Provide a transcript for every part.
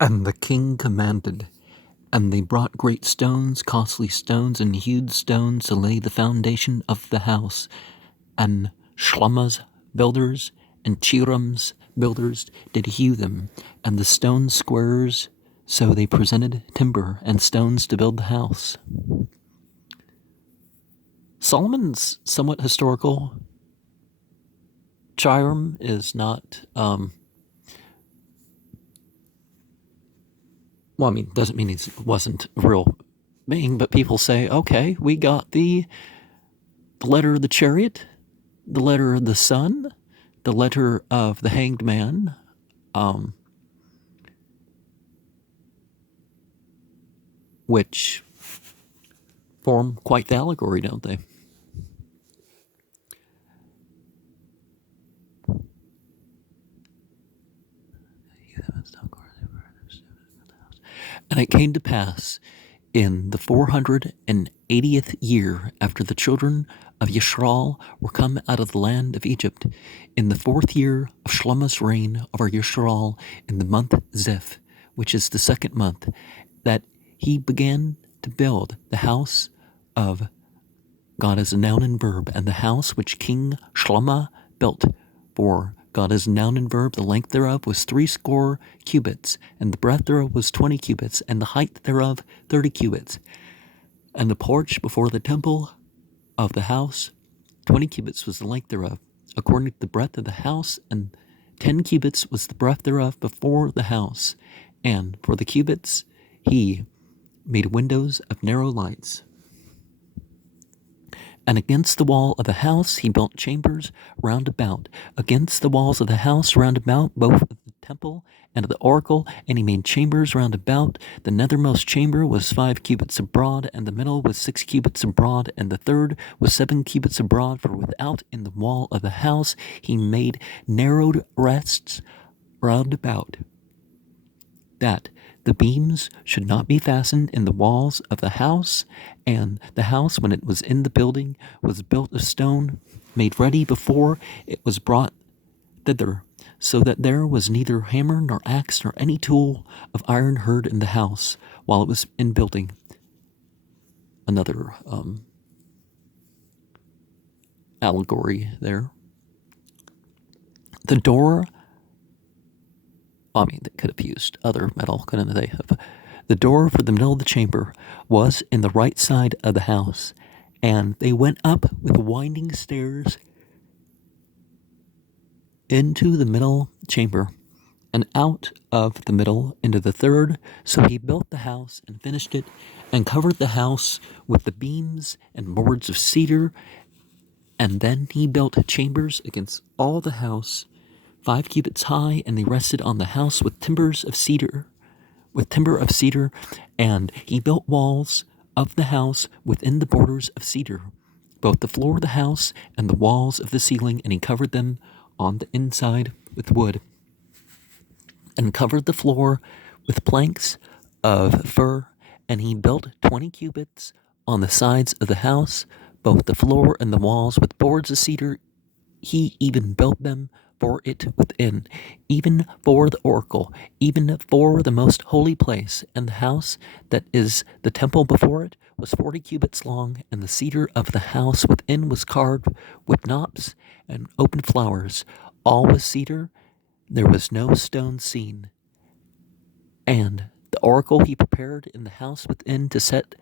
And the king commanded, and they brought great stones, costly stones, and hewed stones to lay the foundation of the house. And Shlom's builders and Chiram's builders did hew them, and the stone squares. So they presented timber and stones to build the house. Solomon's somewhat historical. Chiram is not. Well, I mean, doesn't mean he wasn't a real being, but people say, okay, we got the letter of the chariot, the letter of the sun, the letter of the hanged man, which form quite the allegory, don't they? And it came to pass in the 480th year after the children of Yishrael were come out of the land of Egypt, in the 4th year of Shlomo's reign over Yishrael, in the month Zeph, which is the 2nd month, that he began to build the house of God as a noun and verb, and the house which King Shlomo built for God as a noun and verb, the length thereof was 60 cubits, and the breadth thereof was 20 cubits, and the height thereof 30 cubits. And the porch before the temple of the house, 20 cubits was the length thereof, according to the breadth of the house, and 10 cubits was the breadth thereof before the house. And for the cubits he made windows of narrow lights. And against the wall of the house he built chambers round about, against the walls of the house round about, both of the temple and of the oracle, and he made chambers round about. The nethermost chamber was 5 cubits abroad, and the middle was 6 cubits abroad, and the third was 7 cubits abroad, for without in the wall of the house he made narrowed rests round about, that the beams should not be fastened in the walls of the house, and the house, when it was in the building, was built of stone, made ready before it was brought thither, so that there was neither hammer nor axe nor any tool of iron heard in the house while it was in building. Another allegory there. The door, I mean, they could have used other metal, couldn't they have? The door for the middle of the chamber was in the right side of the house, and they went up with winding stairs into the middle chamber, and out of the middle into the third. So he built the house and finished it, and covered the house with the beams and boards of cedar. And then he built chambers against all the house, 5 cubits high, and they rested on the house with timber of cedar, and he built walls of the house within the borders of cedar, both the floor of the house and the walls of the ceiling, and he covered them on the inside with wood, and covered the floor with planks of fir, and he built 20 cubits on the sides of the house, both the floor and the walls with boards of cedar. He even built them for it within, even for the oracle, even for the most holy place, and the house that is the temple before it was 40 cubits long, and the cedar of the house within was carved with knops and open flowers, all with cedar. There was no stone seen. And the oracle he prepared in the house within to set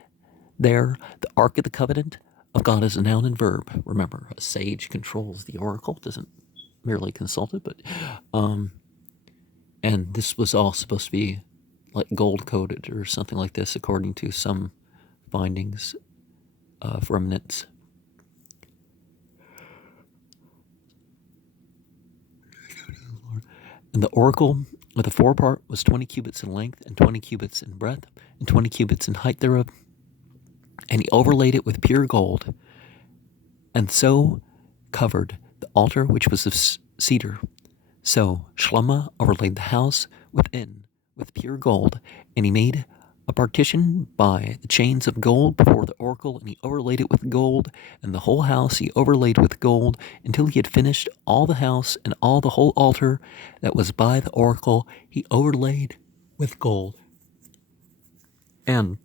there the Ark of the Covenant of God as a noun and verb. Remember, a sage controls the oracle, doesn't merely consult it, but and this was all supposed to be like gold coated or something like this, according to some findings of remnants. And the oracle of the forepart was 20 cubits in length, and 20 cubits in breadth, and 20 cubits in height thereof. And he overlaid it with pure gold, and so covered the altar which was of cedar. So Shlomo overlaid the house within with pure gold, and he made a partition by the chains of gold before the oracle, and he overlaid it with gold, and the whole house he overlaid with gold, until he had finished all the house, and all the whole altar that was by the oracle he overlaid with gold. And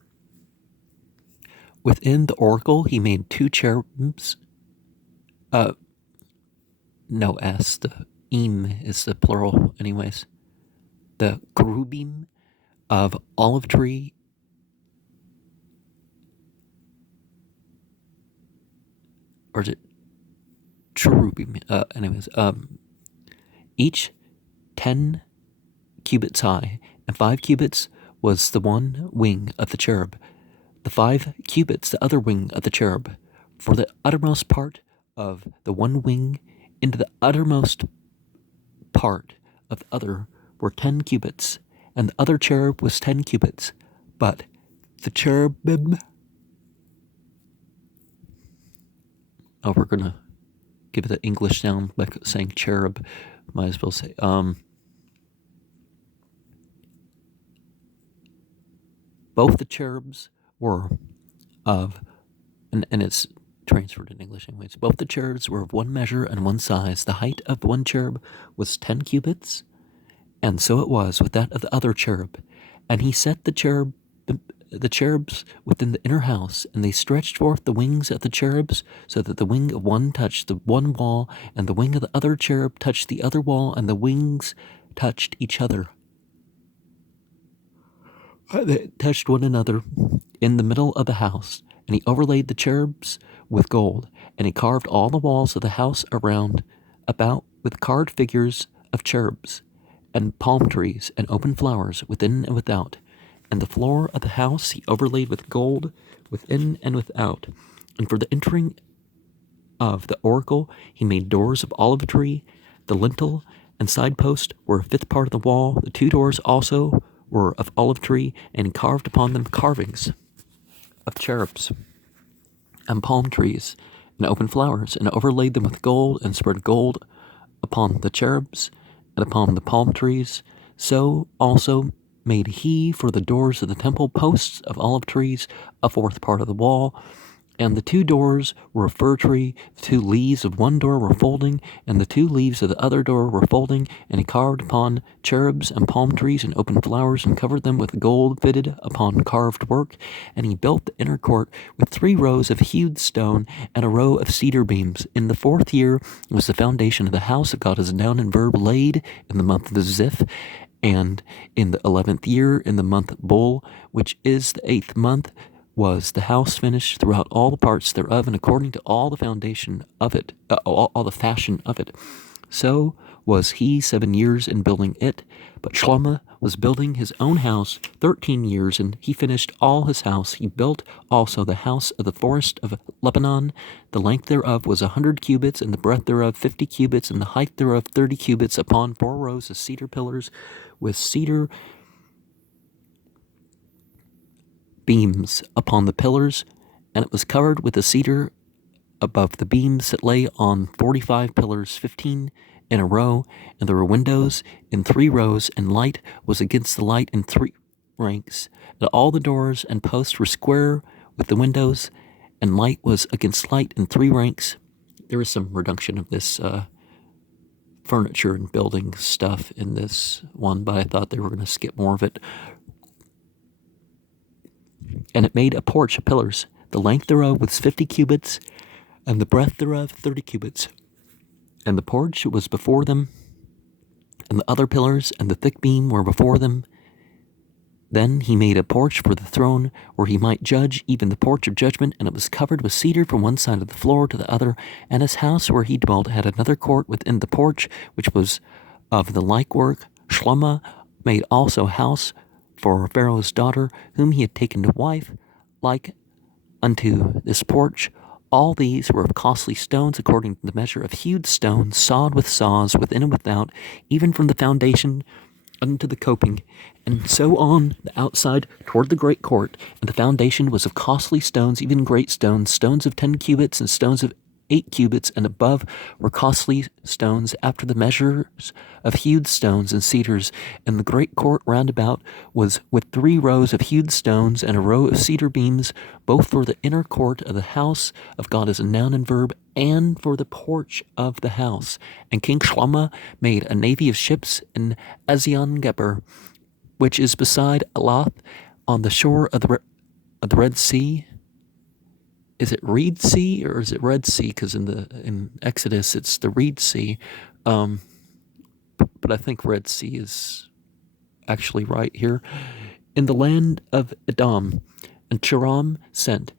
within the oracle, he made 2 cherubims. No S. The im is the plural, anyways. The cherubim of olive tree. Or is it cherubim? Each 10 cubits high, and 5 cubits was the one wing of the cherub. The 5 cubits, the other wing of the cherub. For the uttermost part of the one wing into the uttermost part of the other were 10 cubits, and the other cherub was 10 cubits. But the cherubim... Oh, we're gonna give it an English sound like saying cherub. Might as well say, both the cherubs were of, and it's transferred in English anyways, both the cherubs were of one measure and one size. The height of one cherub was 10 cubits, and so it was with that of the other cherub. And he set the cherubs within the inner house, and they stretched forth the wings of the cherubs, so that the wing of one touched the one wall, and the wing of the other cherub touched the other wall, and the wings touched each other. They touched one another in the middle of the house, and he overlaid the cherubs with gold, and he carved all the walls of the house about with carved figures of cherubs, and palm trees, and open flowers within and without. And the floor of the house he overlaid with gold within and without. And for the entering of the oracle he made doors of olive tree. The lintel and side post were a 5th part of the wall. The 2 doors also were of olive tree, and he carved upon them carvings of cherubs and palm trees and open flowers, and overlaid them with gold, and spread gold upon the cherubs and upon the palm trees. So also made he for the doors of the temple posts of olive trees, a 4th part of the wall. And the 2 doors were of fir tree. The 2 leaves of one door were folding, and the 2 leaves of the other door were folding. And he carved upon cherubs and palm trees and open flowers, and covered them with gold fitted upon carved work. And he built the inner court with 3 rows of hewed stone, and a row of cedar beams. In the 4th year was the foundation of the house of God as a noun and verb, laid in the month of the Ziph. And in the 11th year, in the month Bul, which is the 8th month, was the house finished throughout all the parts thereof, and according to all the foundation of it, all the fashion of it. So was he 7 years in building it. But Shlomo was building his own house 13 years, and he finished all his house. He built also the house of the forest of Lebanon. The length thereof was 100 cubits, and the breadth thereof 50 cubits, and the height thereof 30 cubits, upon 4 rows of cedar pillars with cedar beams upon the pillars, and it was covered with a cedar above the beams that lay on 45 pillars, 15 in a row. And there were windows in 3 rows, and light was against the light in 3 ranks. And all the doors and posts were square with the windows, and light was against light in 3 ranks. There is some reduction of this furniture and building stuff in this one, but I thought they were going to skip more of it. And it made a porch of pillars. The length thereof was 50 cubits, and the breadth thereof 30 cubits. And the porch was before them, and the other pillars and the thick beam were before them. Then he made a porch for the throne, where he might judge, even the porch of judgment, and it was covered with cedar from one side of the floor to the other. And his house where he dwelt had another court within the porch, which was of the like work. Shlomo made also a house for Pharaoh's daughter, whom he had taken to wife, like unto this porch. All these were of costly stones, according to the measure of hewed stones, sawed with saws, within and without, even from the foundation unto the coping, and so on the outside toward the great court. And the foundation was of costly stones, even great stones, stones of 10 cubits, and stones of 8 cubits, and above were costly stones after the measures of hewed stones and cedars. And the great court round about was with 3 rows of hewed stones, and a row of cedar beams, both for the inner court of the house of God as a noun and verb, and for the porch of the house. And King Shlomo made a navy of ships in Ezion Geber, which is beside Elath on the shore of the Red Sea. Is it Reed Sea or is it Red Sea? Because in Exodus it's the Reed Sea, but I think Red Sea is actually right here. In the land of Edom, and Chiram sent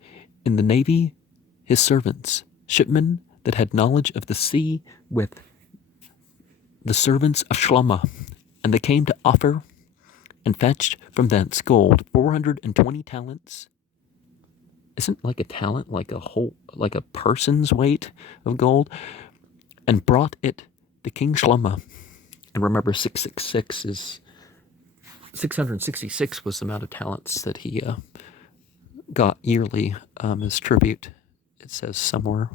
in the navy his servants, shipmen that had knowledge of the sea, with the servants of Shlomo, and they came to Ophir and fetched from thence gold 420 talents. Isn't like a talent like a person's weight of gold? And brought it to King Shlomo. And remember, 666 was the amount of talents that he got yearly as tribute. It says somewhere.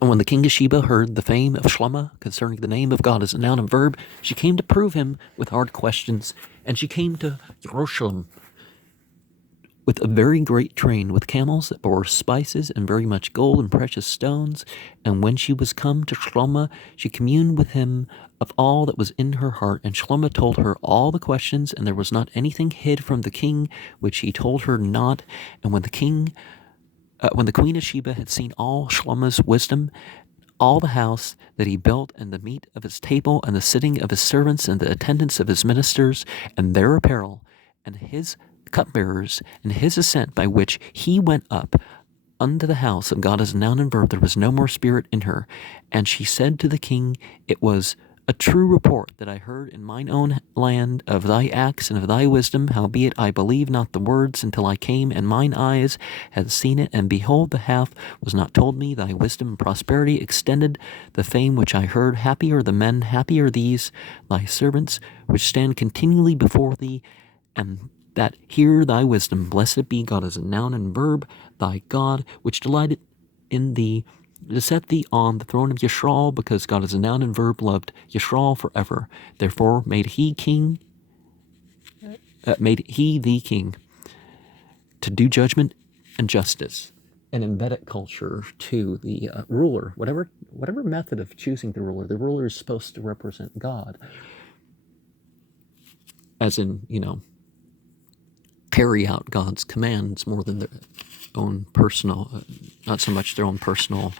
And when the king of Sheba heard the fame of Shlomo concerning the name of God as a noun and verb, she came to prove him with hard questions, and she came to Jerusalem with a very great train, with camels that bore spices and very much gold and precious stones. And when she was come to Shlomo, she communed with him of all that was in her heart. And Shlomo told her all the questions, and there was not anything hid from the king which he told her not. And when the queen of Sheba had seen all Shlomo's wisdom, all the house that he built, and the meat of his table, and the sitting of his servants, and the attendance of his ministers, and their apparel, and his cupbearers, and his ascent by which he went up unto the house of God as a noun and verb, there was no more spirit in her. And she said to the king, it was a true report that I heard in mine own land of thy acts and of thy wisdom, howbeit I believe not the words until I came, and mine eyes had seen it, and behold, the half was not told me. Thy wisdom and prosperity extended the fame which I heard. Happy are the men, happy are these thy servants, which stand continually before thee, and that hear thy wisdom. Blessed be God as a noun and verb, thy God, which delighted in thee, to set thee on the throne of Yisrael, because God as a noun and verb loved Yisrael forever. Therefore made he thee king, to do judgment and justice. And in Vedic culture, too, the ruler, whatever method of choosing the ruler is supposed to represent God, as in, carry out God's commands more than their own personal, not so much their own personal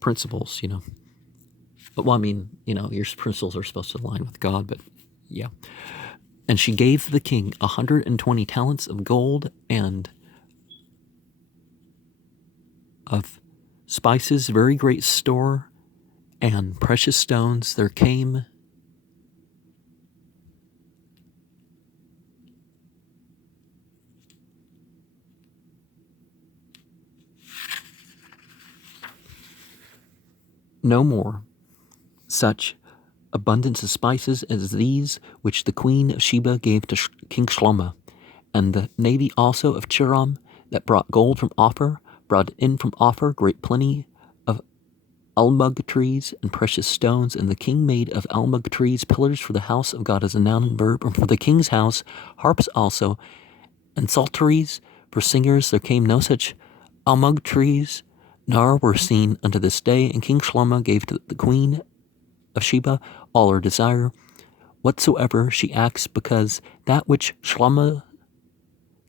principles, But, well, your principles are supposed to align with God, but yeah. And she gave the king 120 talents of gold and of spices, very great store, and precious stones. There came no more such abundance of spices as these which the queen of Sheba gave to King Shlomo. And the navy also of Chiram that brought gold from Ophir brought in from Ophir great plenty of almug trees and precious stones. And the king made of almug trees pillars for the house of God as a noun and verb, and for the king's house harps also, and psalteries for singers. There came no such almug trees, nor were seen unto this day. And King Shlomo gave to the queen of Sheba all her desire, whatsoever she asked, because that which Shlomo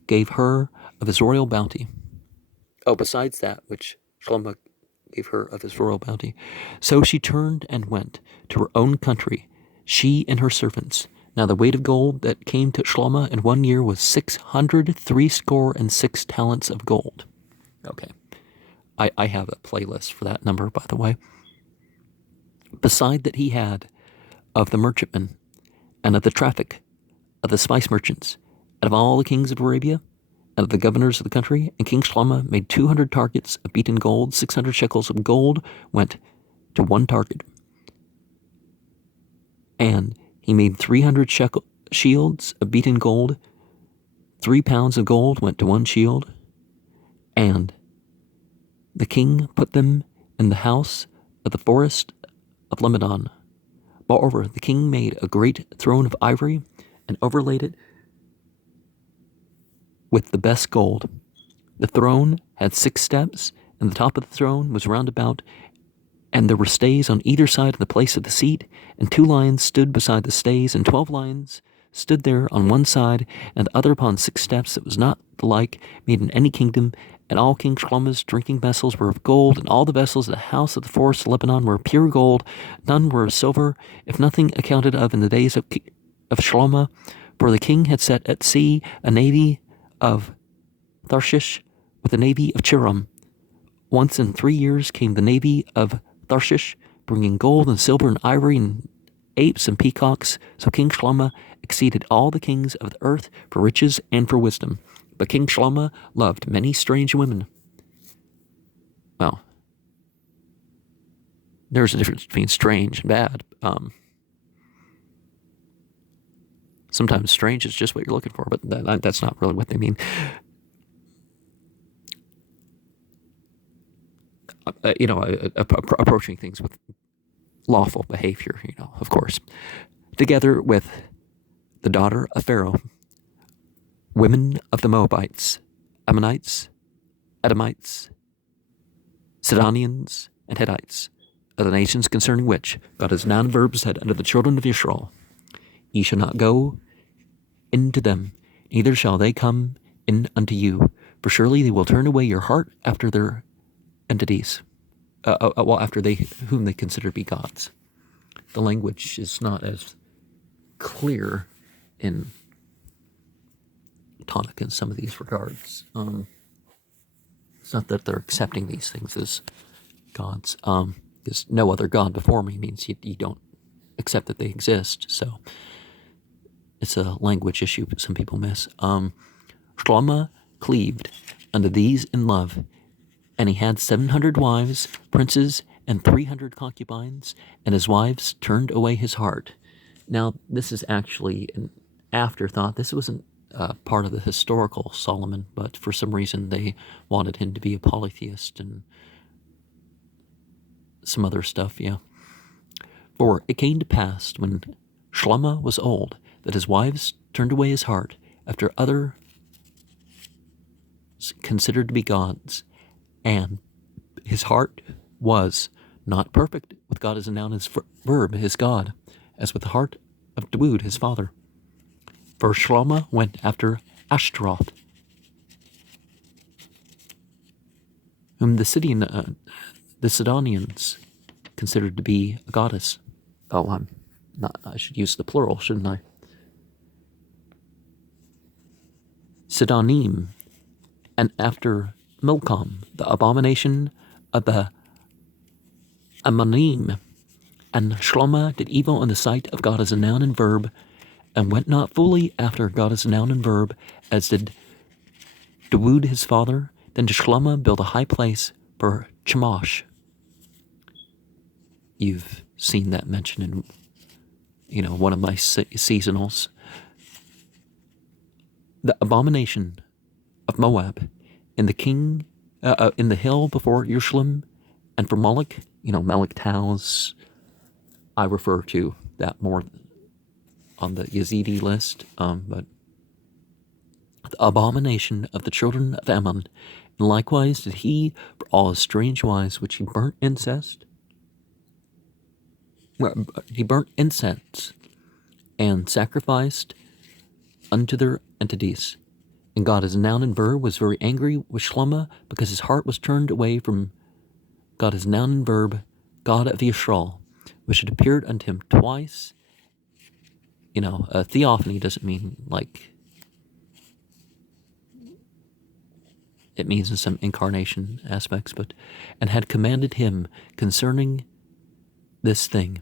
gave her of his royal bounty. Oh, besides that which Shlomo gave her of his royal bounty. So she turned and went to her own country, she and her servants. Now the weight of gold that came to Shlomo in 1 year was 666 talents of gold. Okay. I have a playlist for that number, by the way. Beside that he had of the merchantmen, and of the traffic, of the spice merchants, and of all the kings of Arabia, and of the governors of the country. And King Shlomo made 200 targets of beaten gold. 600 shekels of gold went to one target. And he made 300 shields of beaten gold. 3 pounds of gold went to one shield. And the king put them in the house of the forest of Lebanon. Moreover, the king made a great throne of ivory, and overlaid it with the best gold. The throne had 6 steps, and the top of the throne was round about, and there were stays on either side of the place of the seat, and 2 lions stood beside the stays, and 12 lions stood there on one side, and the other upon 6 steps that was not the like made in any kingdom. And all King Shlomo's drinking vessels were of gold, and all the vessels of the house of the forest of Lebanon were pure gold. None were of silver, if nothing accounted of in the days of Shlomo. For the king had set at sea a navy of Tarshish with a navy of Chiram. Once in 3 years came the navy of Tarshish, bringing gold and silver and ivory and apes and peacocks. So King Shlomo exceeded all the kings of the earth for riches and for wisdom. But King Shlomo loved many strange women. Well, there's a difference between strange and bad. Sometimes strange is just what you're looking for, but that's not really what they mean. Approaching things with lawful behavior, of course. Together with the daughter of Pharaoh, women of the Moabites, Ammonites, Edomites, Sidonians, and Hittites, of the nations concerning which God has noun and verb said unto the children of Israel, Ye shall not go into them, neither shall they come in unto you, for surely they will turn away your heart after their entities, after whom they consider to be gods. The language is not as clear in tonic in some of these regards. It's not that they're accepting these things as gods. Because no other god before me means you don't accept that they exist. So it's a language issue that some people miss. Shlomo cleaved unto these in love, and he had 700 wives, princes, and 300 concubines, and his wives turned away his heart. Now, this is actually an afterthought. This wasn't part of the historical Solomon, but for some reason they wanted him to be a polytheist and some other stuff, yeah. For it came to pass when Shlomo was old that his wives turned away his heart after other considered to be gods, and his heart was not perfect with God as a noun, his verb, his God, as with the heart of Dawood, his father. For Shlomo went after Ashtaroth, whom the Sidonians considered to be a goddess. Oh, I should use the plural, shouldn't I? Sidonim, and after Milcom, the abomination of the Ammonim. And Shlomo did evil in the sight of God as a noun and verb, and went not fully after God as a noun and verb, as did Dawood his father. Then did Shlomo build a high place for Chemosh. You've seen that mentioned in, one of my seasonals. The abomination of Moab, in the hill before Jerusalem, and for Moloch, Melech Taus. I refer to that more on the Yazidi list, but the abomination of the children of Ammon, and likewise did he for all his strange wives, which he burnt incest. He burnt incense and sacrificed unto their entities. And God as a noun and verb was very angry with Shlomo because his heart was turned away from God as noun and verb, God of Yisrael, which had appeared unto him twice. A theophany doesn't mean like, it means in some incarnation aspects, and had commanded him concerning this thing,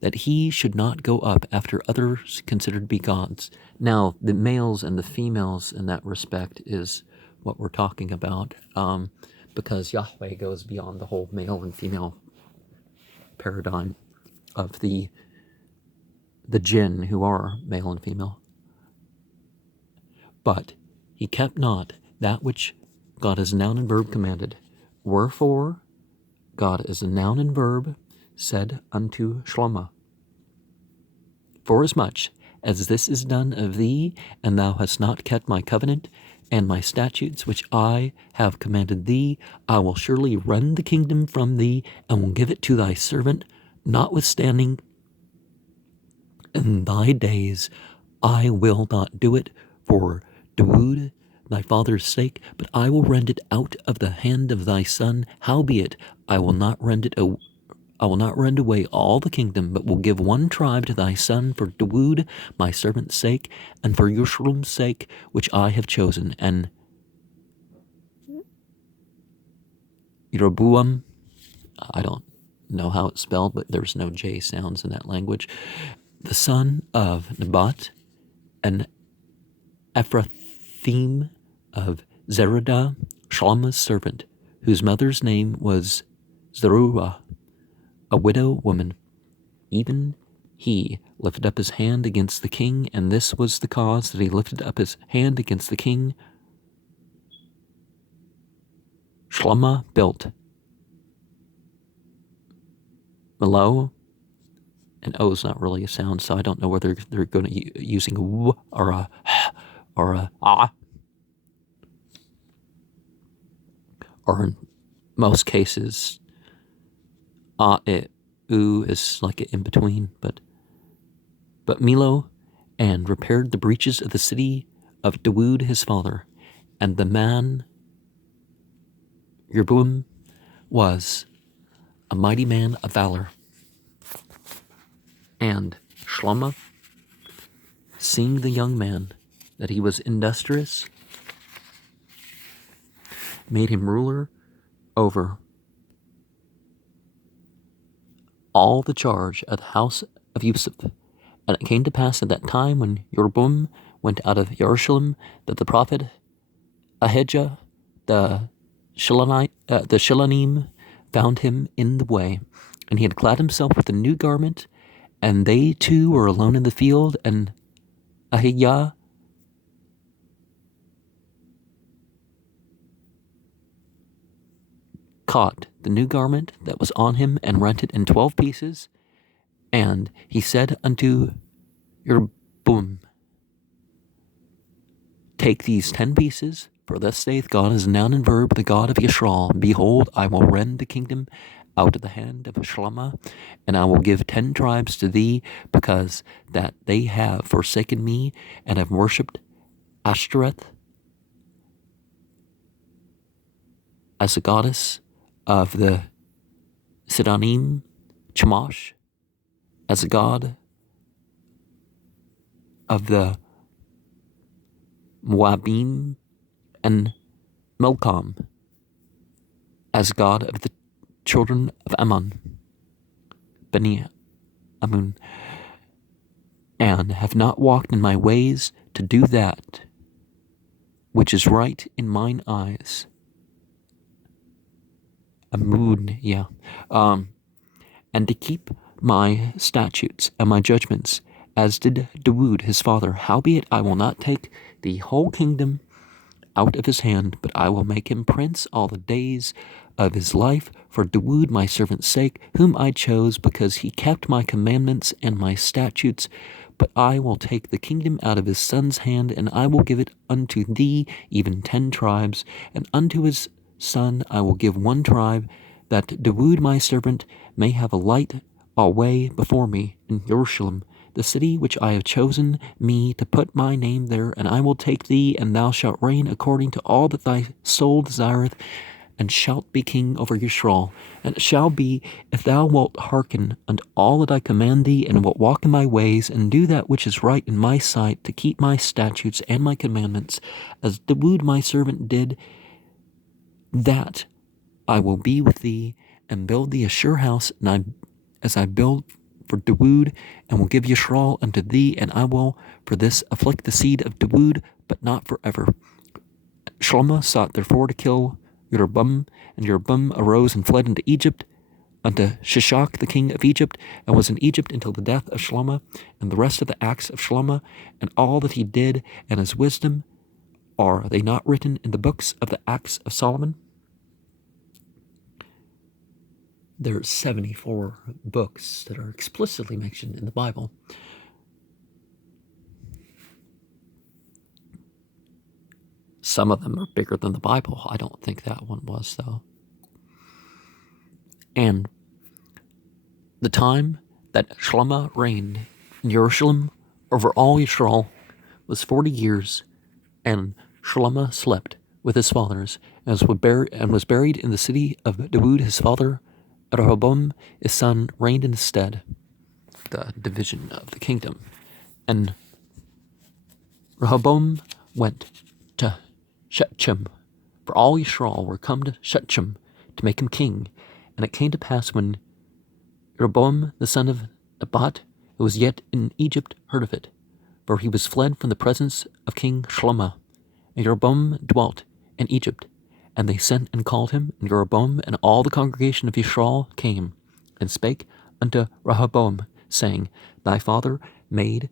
that he should not go up after others considered to be gods. Now, the males and the females in that respect is what we're talking about, because Yahweh goes beyond the whole male and female paradigm of the jinn, who are male and female. But he kept not that which God as a noun and verb commanded. Wherefore God as a noun and verb said unto Shlomo, Forasmuch as this is done of thee, and thou hast not kept my covenant and my statutes which I have commanded thee, I will surely rend the kingdom from thee, and will give it to thy servant. Notwithstanding, in thy days I will not do it for Dawood thy father's sake, but I will rend it out of the hand of thy son. Howbeit, I will not rend away all the kingdom, but will give one tribe to thy son for Dawood my servant's sake, and for Yeshurun's sake, which I have chosen. And Jeroboam, I don't know how it's spelled, but there's no J sounds in that language, the son of Nebat, and Ephrathim of Zeradah, Shalom's servant, whose mother's name was Zeruiah, a widow woman. Even he lifted up his hand against the king, and this was the cause that he lifted up his hand against the king. Shlomo built Millo, and O is not really a sound, so I don't know whether they're going to using a w or a h or a ah, or in most cases, u is like an in between, but Milo, and repaired the breaches of the city of Dawood his father, and the man Jeroboam was a mighty man of valor. And Shlomo, seeing the young man that he was industrious, made him ruler over all the charge of the house of Yusuf. And it came to pass at that time, when Jeroboam went out of Jerusalem, that the prophet Ahijah the Shilonim found him in the way, and he had clad himself with a new garment, and they two were alone in the field, and Ahijah caught the new garment that was on him, and rent it in 12 pieces. And he said unto Jeroboam, take these 10 pieces, for thus saith God as a noun and verb, the God of Yisrael, behold, I will rend the kingdom out of the hand of Shlomo, and I will give 10 tribes to thee, because that they have forsaken me, and have worshipped Ashtoreth as a goddess of the Sidonim, Chemosh as a god of the Moabim, and Milcom as god of the children of Ammon, Beni Amun, and have not walked in my ways to do that which is right in mine eyes. Amun, yeah. And to keep my statutes and my judgments, as did Dawood his father. Howbeit I will not take the whole kingdom out of his hand, but I will make him prince all the days of his life, for Dawood my servant's sake, whom I chose, because he kept my commandments and my statutes. But I will take the kingdom out of his son's hand, and I will give it unto thee, even 10 tribes, and unto his son I will give 1 tribe, that Dawood my servant may have a light alway before me in Jerusalem, the city which I have chosen me to put my name there. And I will take thee, and thou shalt reign according to all that thy soul desireth, and shalt be king over Yisrael. And it shall be, if thou wilt hearken unto all that I command thee, and wilt walk in my ways, and do that which is right in my sight, to keep my statutes and my commandments, as Dawood my servant did, that I will be with thee, and build thee a sure house, as I build for Dawood, and will give Yisrael unto thee, and I will for this afflict the seed of Dawood, but not forever. Shlomo sought therefore to kill Jeroboam, and Jeroboam arose and fled into Egypt, unto Shishak the king of Egypt, and was in Egypt until the death of Shlomo. And the rest of the acts of Shlomo, and all that he did, and his wisdom, are they not written in the books of the acts of Solomon? There's 74 books that are explicitly mentioned in the Bible. Some of them are bigger than the Bible. I don't think that one was, though. And the time that Shlomo reigned in Jerusalem over all Yisrael was 40 years, and Shlomo slept with his fathers, and was buried in the city of Dawood his father. Rehoboam his son reigned in his stead. The division of the kingdom. And Rehoboam went to Shechem, for all Yisrael were come to Shechem to make him king. And it came to pass when Rehoboam the son of Nebat, who was yet in Egypt, heard of it, for he was fled from the presence of King Shlomo. And Jeroboam dwelt in Egypt, and they sent and called him, and Jeroboam and all the congregation of Yisrael came, and spake unto Rehoboam, saying, Thy father made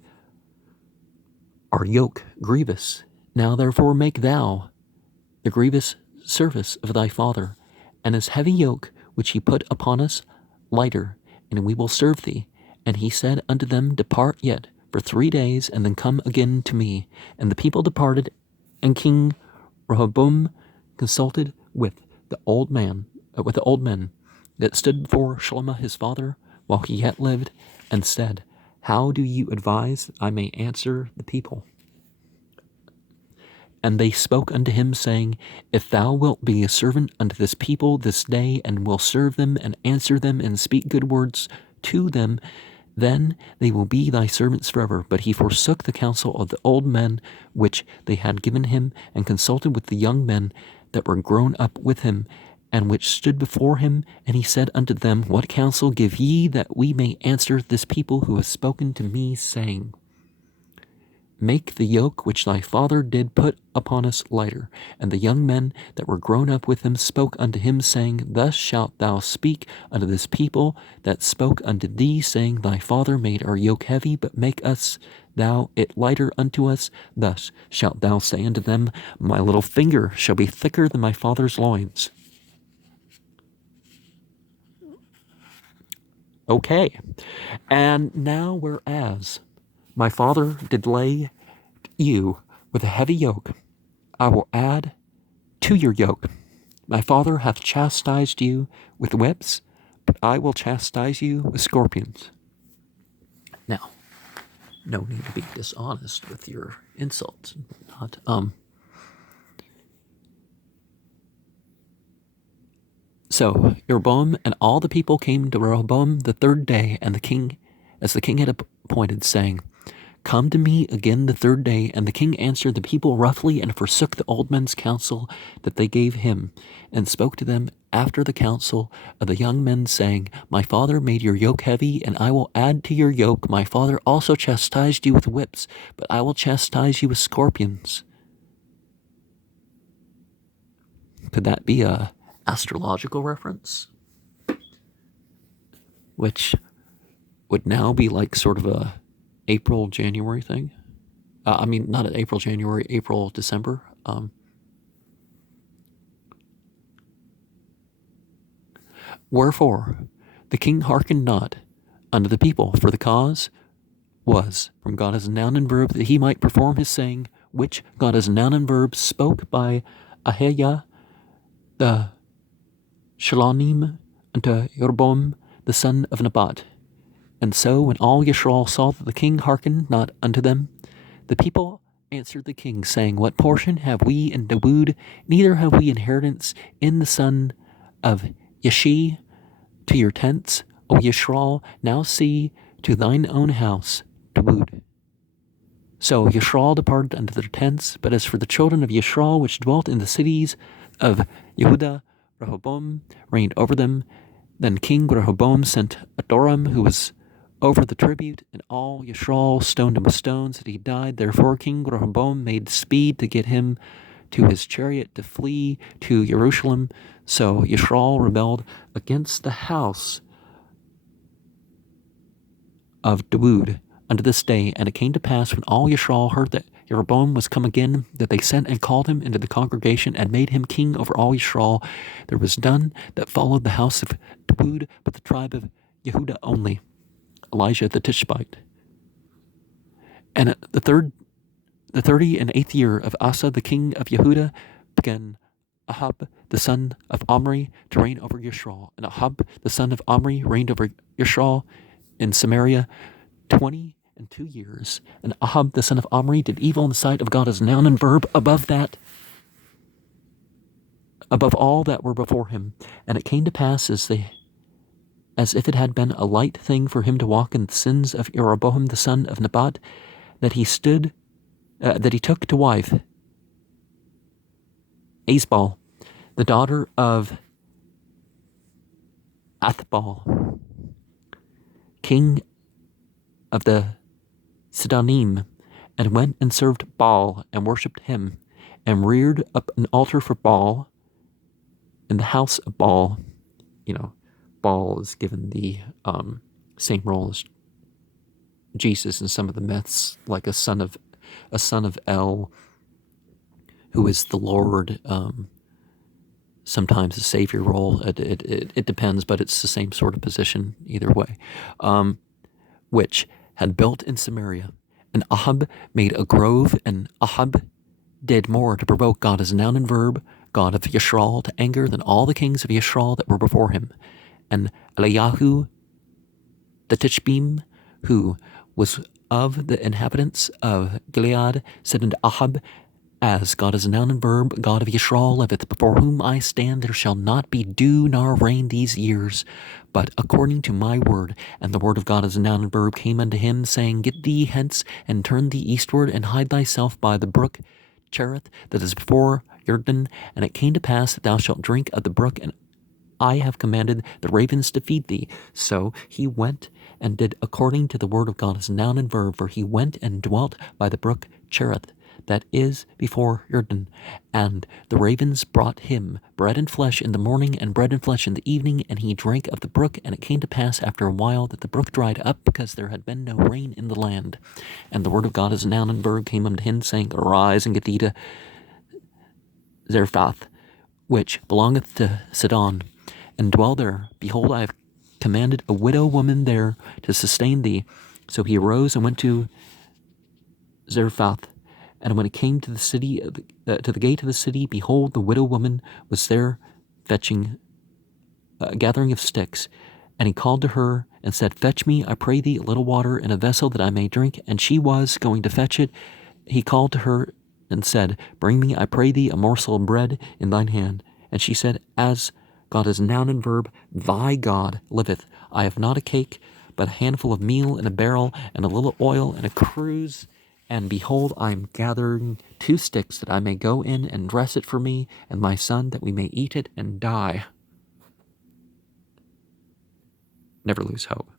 our yoke grievous. Now therefore make thou the grievous service of thy father, and his heavy yoke which he put upon us lighter, and we will serve thee. And he said unto them, Depart yet for 3 days, and then come again to me. And the people departed, and King Rehoboam consulted with the old men that stood before Shlomo his father while he yet lived, and said, How do you advise that I may answer the people? And they spoke unto him, saying, If thou wilt be a servant unto this people this day, and will serve them, and answer them, and speak good words to them, then they will be thy servants forever. But he forsook the counsel of the old men which they had given him, and consulted with the young men that were grown up with him, and which stood before him. And he said unto them, What counsel give ye, that we may answer this people who have spoken to me, saying, Make the yoke which thy father did put upon us lighter. And the young men that were grown up with him spoke unto him, saying, Thus shalt thou speak unto this people that spoke unto thee, saying, Thy father made our yoke heavy, but make us thou it lighter unto us. Thus shalt thou say unto them, My little finger shall be thicker than my father's loins. Okay. And now whereas my father did lay you with a heavy yoke, I will add to your yoke. My father hath chastised you with whips, but I will chastise you with scorpions. Now, no need to be dishonest with your insults and whatnot. So Jeroboam and all the people came to Rehoboam the 3rd day, and the king, as the king had appointed, saying, Come to me again the 3rd day. And the king answered the people roughly, and forsook the old men's counsel that they gave him, and spoke to them after the counsel of the young men, saying, My father made your yoke heavy, and I will add to your yoke. My father also chastised you with whips, but I will chastise you with scorpions. Could that be a astrological reference? Which would now be like sort of a April, January thing. I mean, not an April, January, April, December. Wherefore, the king hearkened not unto the people, for the cause was from God as a noun and verb, that he might perform his saying, which God as a noun and verb spoke by Ahiah the Shalonim unto Jeroboam the son of Nebat. And so when all Yisrael saw that the king hearkened not unto them, the people answered the king, saying, What portion have we in Dawood? Neither have we inheritance in the son of Yeshai. To your tents, O Yisrael, now see to thine own house, Dawood. So Yisrael departed unto their tents. But as for the children of Yisrael, which dwelt in the cities of Yehudah, Rehoboam reigned over them. Then King Rehoboam sent Adoram, who was over the tribute, and all Yisrael stoned him with stones, that he died. Therefore King Rehoboam made speed to get him to his chariot to flee to Jerusalem. So Yisrael rebelled against the house of Dawood unto this day. And it came to pass, when all Yisrael heard that Jeroboam was come again, that they sent and called him into the congregation, and made him king over all Yisrael. There was none that followed the house of Dawood, but the tribe of Yehudah only, Elijah the Tishbite. And the 38th year of Asa the king of Yehudah began Ahab the son of Omri to reign over Yisrael. And Ahab the son of Omri reigned over Yisrael in Samaria 22 2 years. And Ahab the son of Omri did evil in the sight of God as noun and verb above all that were before him. And it came to pass as if it had been a light thing for him to walk in the sins of Jeroboam the son of Nebat, that he took to wife Azbal, the daughter of Athbal, king of the Sidonim, and went and served Baal and worshipped him, and reared up an altar for Baal in the house of Baal. Baal is given the same role as Jesus in some of the myths, like a son of El, who is the Lord. Sometimes a savior role. It depends, but it's the same sort of position either way. Which had built in Samaria, and Ahab made a grove, and Ahab did more to provoke God as noun and verb, God of Yishral, to anger than all the kings of Yishral that were before him. And Eliyahu the Tishbim, who was of the inhabitants of Gilead, said unto Ahab, as God is noun and verb, God of Yishral liveth, before whom I stand, there shall not be dew nor rain these years, but according to my word. And the word of God as noun and verb came unto him, saying, Get thee hence, and turn thee eastward, and hide thyself by the brook Cherith, that is before Jordan. And it came to pass that thou shalt drink of the brook, and I have commanded the ravens to feed thee. So he went and did according to the word of God as noun and verb, for he went and dwelt by the brook Cherith, that is before Jordan. And the ravens brought him bread and flesh in the morning, and bread and flesh in the evening, and he drank of the brook. And it came to pass after a while that the brook dried up, because there had been no rain in the land. And the word of God as noun and verb came unto him, saying, Arise and get thee to Zarephath, which belongeth to Sidon, and dwell there. Behold, I have commanded a widow woman there to sustain thee. So he arose and went to Zarephath. And when it came to the city, to the gate of the city, behold, the widow woman was there fetching a gathering of sticks. And he called to her and said, Fetch me, I pray thee, a little water in a vessel that I may drink. And she was going to fetch it. He called to her and said, Bring me, I pray thee, a morsel of bread in thine hand. And she said, As God is noun and verb, thy God liveth. I have not a cake, but a handful of meal in a barrel, and a little oil in a cruse. And behold, I am gathering 2 sticks, that I may go in and dress it for me and my son, that we may eat it and die. Never lose hope.